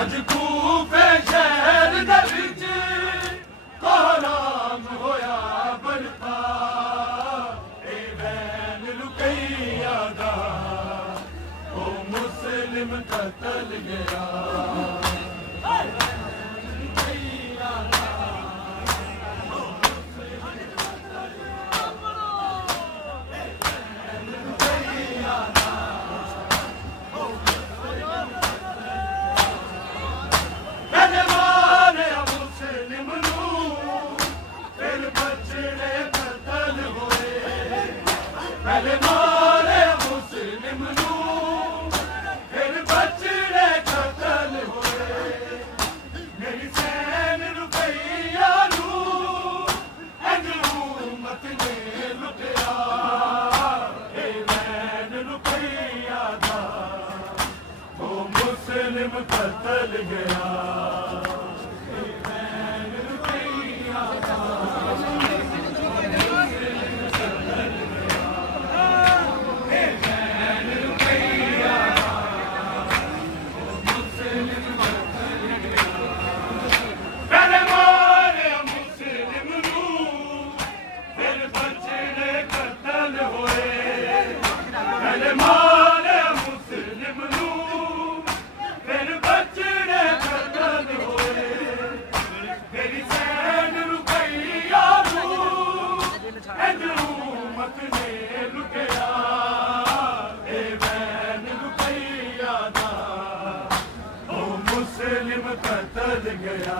अज कूफे शहर दे विच कोहराम होया बरपा ए वैन रुकैया दा ओ मुस्लिम कतल गया पहले मारे मुस्लिम नू फिर बचड़े कतल होए मेरी सैन रुपैया नू हुकूमत ने लुटिया ए वैन रुपैया दा ओ मुस्लिम कतल गया कतल गया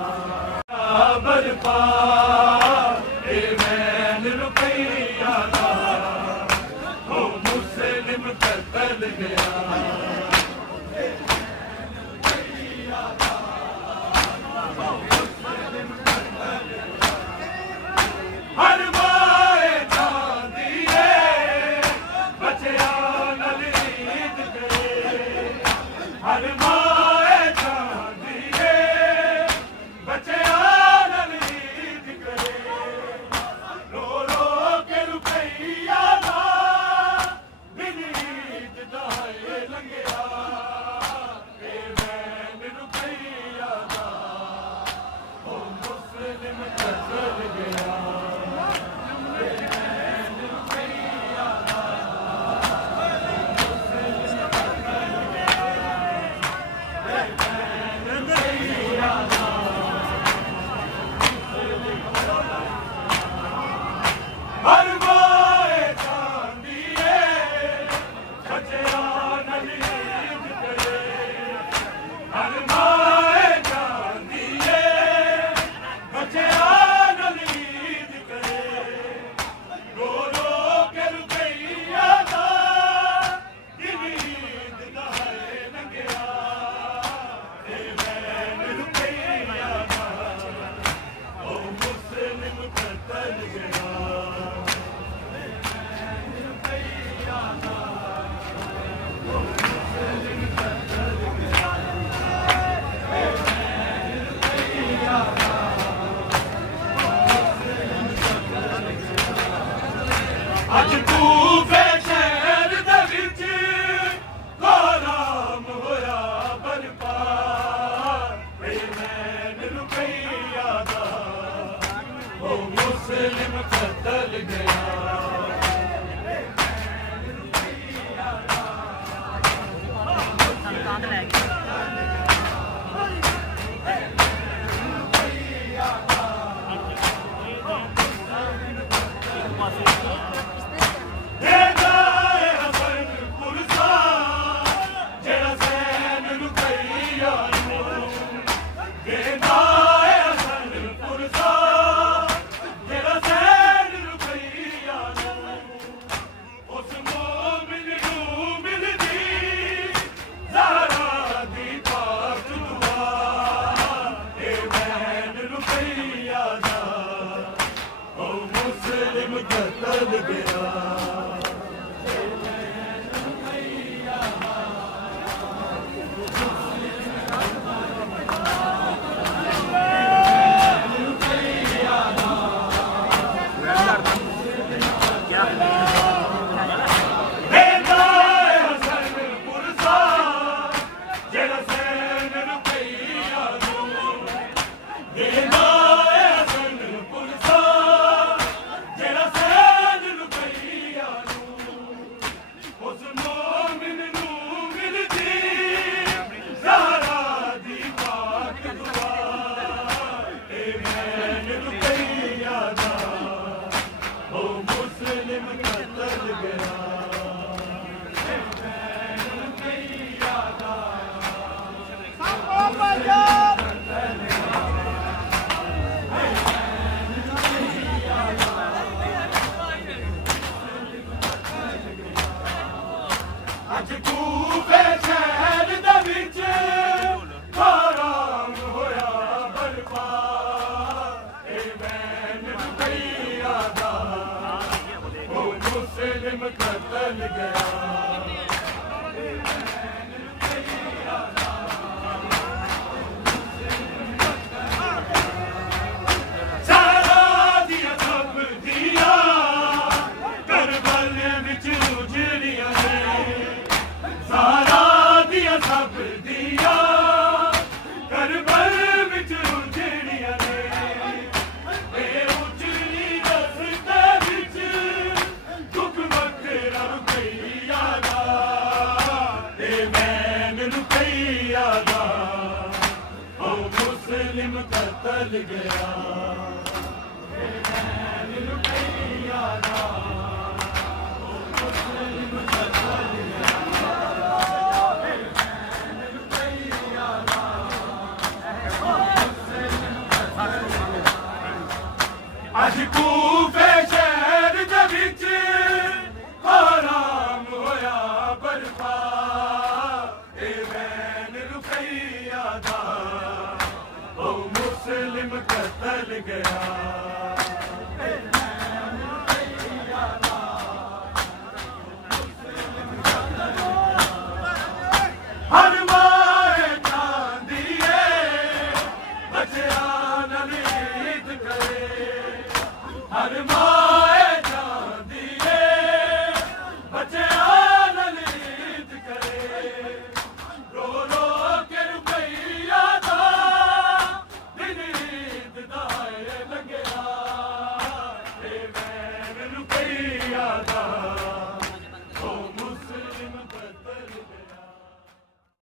बरपा ए वैन रुपैया दा ओ मुस्लिम कतल गया हर माए चांदी बचया नल ईद करे हर अज कूफे शहर दे विच कोहराम होया बरपा ए वैन रुपैया दा ओ मुस्लिम कतल गया कतल गया मुस्लिम कतल गया अज कूफे शहर दे विच हराम होया बर्फा ए वैन रुपैया दा ओ मुस्लिम कतल गया।